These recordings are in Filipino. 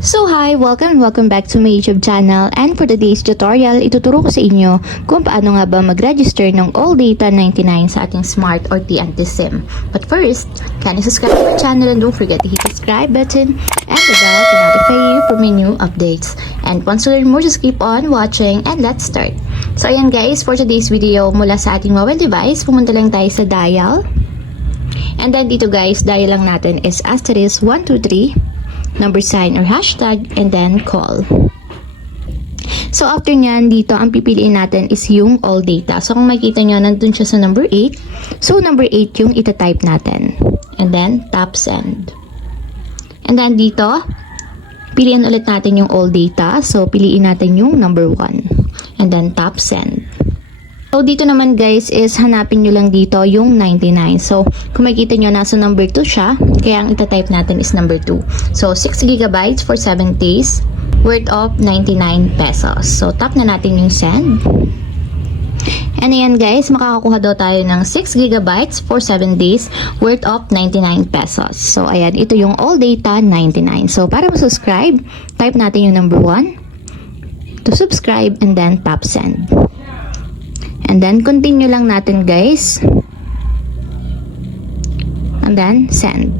So hi, welcome back to my YouTube channel, and for today's tutorial, ituturo ko sa inyo kung paano nga ba mag-register ng ALLDATA99 sa ating Smart or TNT SIM. But first, kindly subscribe to my channel and don't forget to hit the subscribe button and the bell to notify you for my new updates. And once you learn more, just keep on watching and let's start. So ayan guys, for today's video, mula sa ating mobile device, pumunta lang tayo sa dial. And then dito guys, dial lang natin is *123, number sign or hashtag, and then call. So after nyan, dito ang pipiliin natin is yung all data. So kung makikita nyo, nandun siya sa number 8. So number 8 yung itatype natin. And then tap send. And then dito, piliin ulit natin yung all data. So piliin natin yung number 1. And then tap send. So dito naman guys is hanapin nyo lang dito yung 99. So kung makikita nyo, nasa number 2 siya, kaya ang itatype natin is number 2. So 6 GB for 7 days worth of 99 pesos. So tap na natin yung send. And ayan guys, makakakuha daw tayo ng 6 GB for 7 days worth of 99 pesos. So ayan, ito yung ALLDATA99. So para ma-subscribe, type natin yung number 1 to subscribe and then tap send. And then, continue lang natin guys. And then, send.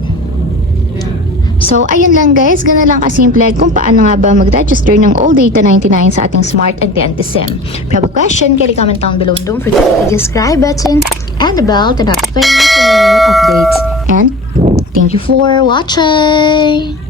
So, ayun lang guys. Ganun lang kasimple kung paano nga ba mag-register ng ALLDATA99 sa ating Smart and TNT SIM. If you have a question, kindly comment down below. Don't forget to hit the subscribe button and the bell to notify you for new updates. And, thank you for watching!